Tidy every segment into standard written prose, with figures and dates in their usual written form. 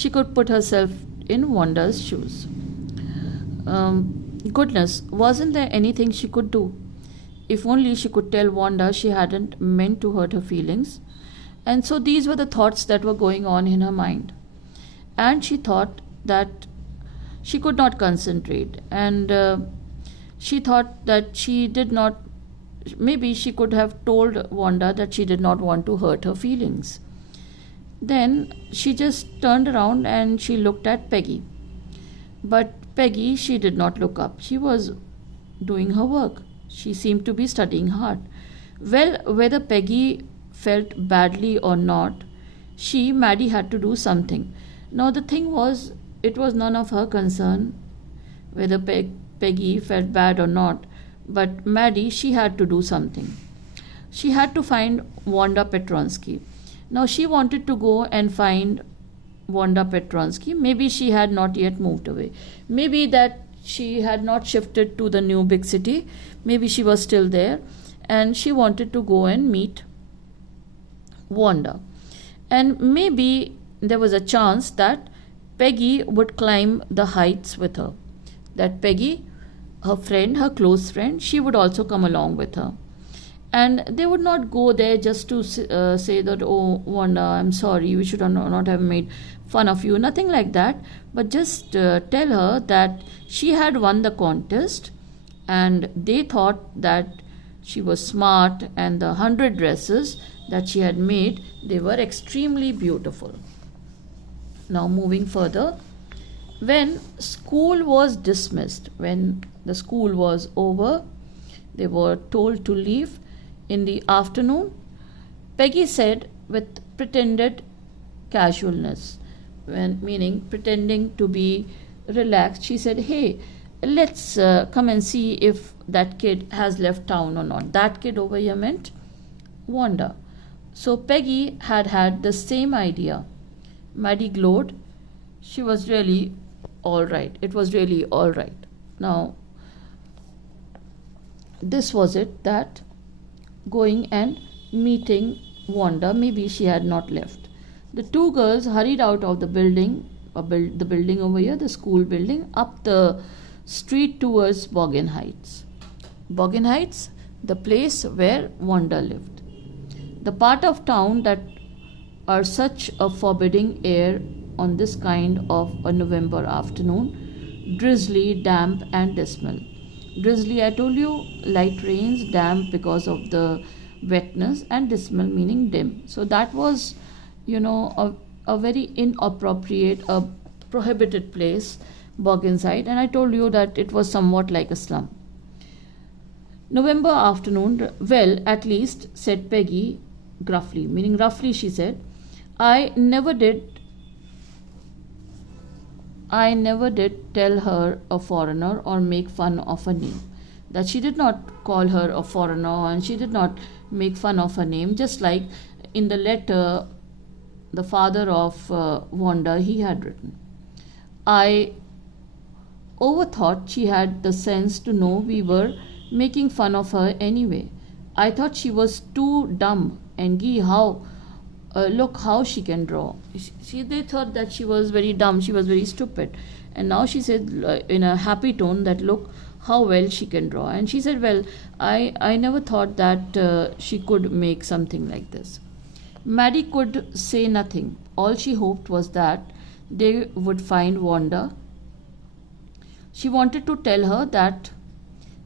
she could put herself in Wanda's shoes. Goodness, wasn't there anything she could do? If only she could tell Wanda she hadn't meant to hurt her feelings. And so these were the thoughts that were going on in her mind. And she thought that she could not concentrate. And she thought that she did not, maybe she could have told Wanda that she did not want to hurt her feelings. Then she just turned around and she looked at Peggy. But Peggy, she did not look up. She was doing her work. She seemed to be studying hard. Well, whether Peggy felt badly or not, Maddie, had to do something. Now, the thing was, it was none of her concern whether Peggy felt bad or not, but Maddie, she had to do something. She had to find Wanda Petronsky. Now, she wanted to go and find Wanda Petronsky. Maybe she had not yet moved away. Maybe that she had not shifted to the new big city. Maybe she was still there. And she wanted to go and meet Wanda. And maybe there was a chance that Peggy would climb the heights with her. That Peggy, her friend, her close friend, she would also come along with her. And they would not go there just to say that, oh, Wanda, I'm sorry, we should not have made fun of you, nothing like that, but just tell her that she had won the contest and they thought that she was smart and the 100 dresses that she had made, they were extremely beautiful. Now, moving further, when school was dismissed, when the school was over, they were told to leave in the afternoon. Peggy said with pretended casualness, meaning pretending to be relaxed, she said, hey, let's come and see if that kid has left town or not. That kid over here meant Wanda. So Peggy had the same idea. Maddie glowed. She was really all right. It was really all right. Now, this was it, that going and meeting Wanda, maybe she had not left. The two girls hurried out of the building, the building over here, the school building, up the street towards Boggin Heights. Boggin Heights, the place where Wanda lived. The part of town that are such a forbidding air on this kind of a November afternoon, drizzly, damp and dismal. Drizzly, I told you, light rains, damp because of the wetness, and dismal meaning dim. So that was, a very inappropriate, a prohibited place, Bogginside, and I told you that it was somewhat like a slum. November afternoon, well, at least, said Peggy gruffly, meaning roughly she said, I never did tell her a foreigner or make fun of her name. That she did not call her a foreigner and she did not make fun of her name, just like in the letter the father of Wanda, he had written. I overthought she had the sense to know we were making fun of her anyway. I thought she was too dumb, and look how she can draw. They thought that she was very dumb, she was very stupid. And now she said in a happy tone that look how well she can draw. And she said, well, I never thought that she could make something like this. Maddie could say nothing. All she hoped was that they would find Wanda. She wanted to tell her that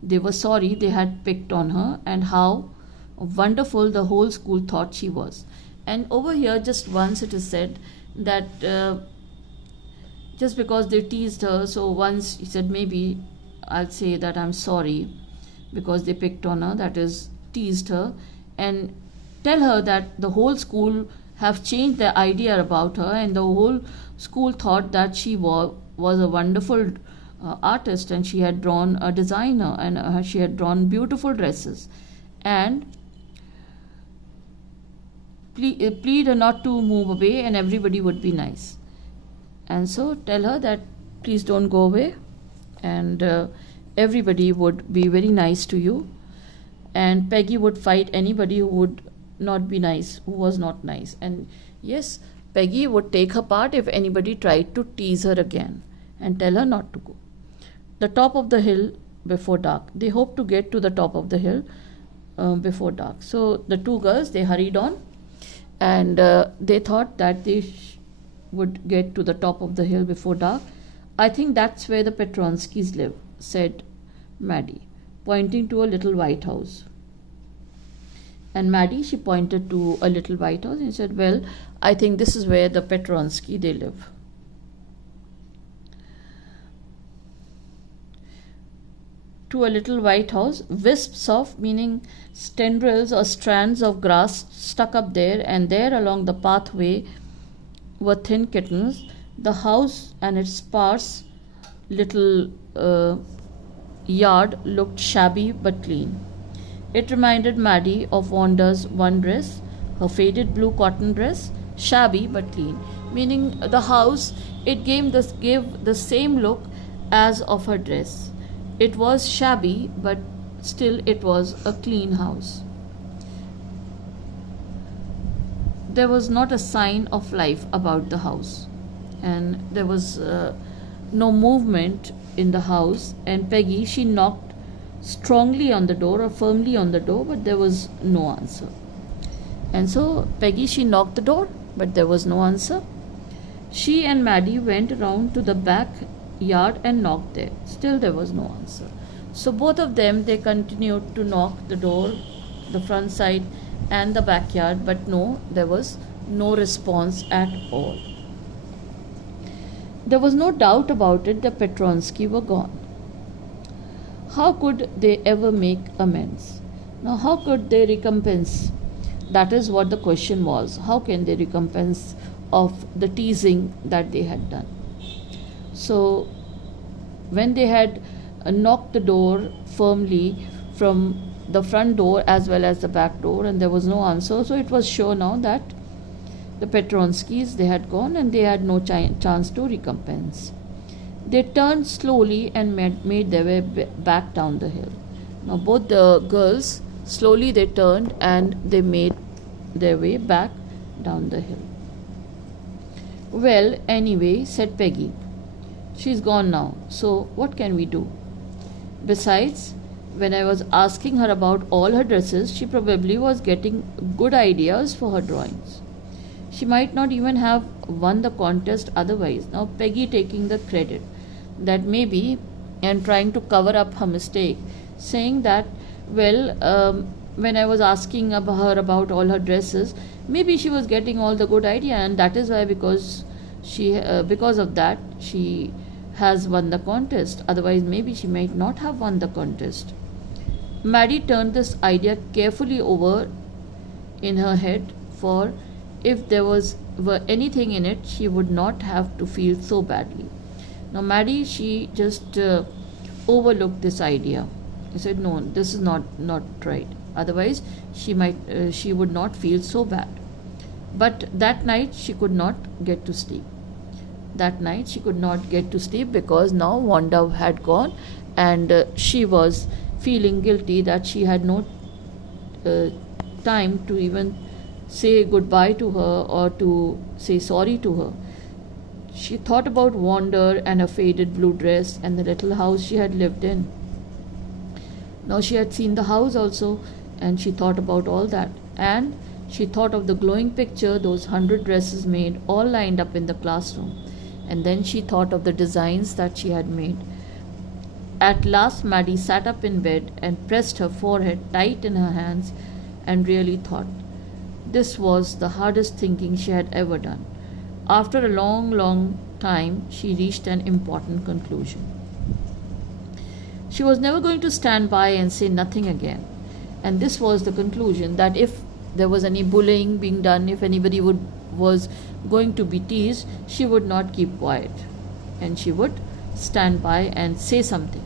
they were sorry they had picked on her and how wonderful the whole school thought she was. And over here, just once it is said that just because they teased her, so once he said, maybe I'll say that I'm sorry because they picked on her, that is, teased her, and tell her that the whole school have changed their idea about her, and the whole school thought that she was a wonderful artist, and she had drawn a designer, and she had drawn beautiful dresses, and plead her not to move away, and everybody would be nice. And so tell her that please don't go away, and everybody would be very nice to you, and Peggy would fight anybody who would not be nice, who was not nice. And yes, Peggy would take her part if anybody tried to tease her again and tell her not to go. The top of the hill before dark. They hoped to get to the top of the hill before dark. So the two girls, they hurried on, and they thought that they would get to the top of the hill before dark. I think that's where the Petronskis live, said Maddie, pointing to a little white house. And Maddie, she pointed to a little white house and said, well, I think this is where the Petronsky, they live. To a little white house, wisps of, meaning tendrils or strands of grass stuck up there, and there along the pathway were thin kittens. The house and its sparse little yard looked shabby but clean. It reminded Maddie of Wanda's one dress, her faded blue cotton dress, shabby but clean, meaning the house, it gave the same look as of her dress. It was shabby, but still it was a clean house. There was not a sign of life about the house, and there was no movement in the house. And Peggy, she knocked strongly on the door or firmly on the door, but there was no answer. And so Peggy, she knocked the door, but there was no answer. She and Maddie went around to the back yard and knocked there. Still there was no answer. So both of them, they continued to knock the door, the front side and the backyard, but no, there was no response at all. There was no doubt about it, the Petronsky were gone. How could they ever make amends? Now, how could they recompense? That is what the question was. How can they recompense of the teasing that they had done? So, when they had knocked the door firmly from the front door as well as the back door, and there was no answer, so it was sure now that the Petronskis, they had gone and they had no chance to recompense. They turned slowly and made their way back down the hill. Now both the girls, slowly they turned and they made their way back down the hill. Well, anyway, said Peggy, she's gone now, so what can we do? Besides, when I was asking her about all her dresses, she probably was getting good ideas for her drawings. She might not even have won the contest otherwise. Now Peggy taking the credit that maybe, and trying to cover up her mistake, saying that, well, when I was asking her about all her dresses, maybe she was getting all the good idea, and that is why, because of that, she has won the contest. Otherwise, maybe she might not have won the contest. Maddie turned this idea carefully over in her head, for if there were anything in it, she would not have to feel so badly. Now Maddie, she just overlooked this idea. She said, no, this is not right. Otherwise, she would not feel so bad. But that night she could not get to sleep. Because now Wanda had gone, and she was feeling guilty that she had no time to even say goodbye to her or to say sorry to her. She thought about Wanda and her faded blue dress and the little house she had lived in. Now she had seen the house also, and she thought about all that. And she thought of the glowing picture, those 100 dresses made, all lined up in the classroom. And then she thought of the designs that she had made. At last Maddie sat up in bed and pressed her forehead tight in her hands and really thought. This was the hardest thinking she had ever done. After a long, long time, she reached an important conclusion. She was never going to stand by and say nothing again. And this was the conclusion, that if there was any bullying being done, if anybody was going to be teased, she would not keep quiet. And she would stand by and say something.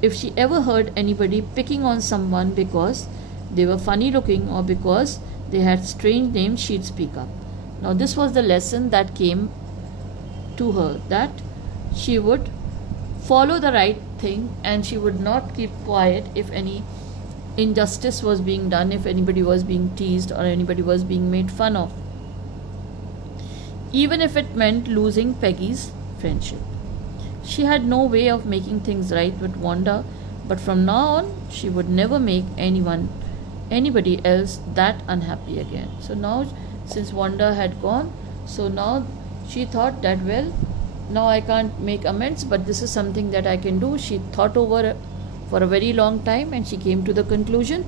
If she ever heard anybody picking on someone because they were funny looking or because they had strange names, she'd speak up. Now this was the lesson that came to her, that she would follow the right thing and she would not keep quiet if any injustice was being done, if anybody was being teased or anybody was being made fun of. even if it meant losing Peggy's friendship. She had no way of making things right with Wanda, but from now on, she would never make anybody else that unhappy again. So now, since Wanda had gone, so now she thought that, well, now I can't make amends, but this is something that I can do. She thought over for a very long time, and she came to the conclusion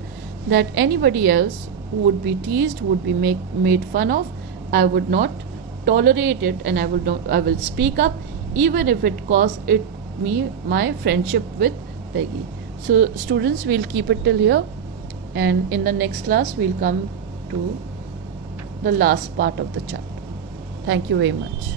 that anybody else who would be teased, who would be made fun of, I would not tolerate it, and I will speak up, even if it costs me my friendship with Peggy. So students, we'll keep it till here, and in the next class we'll come to the last part of the chapter. Thank you very much.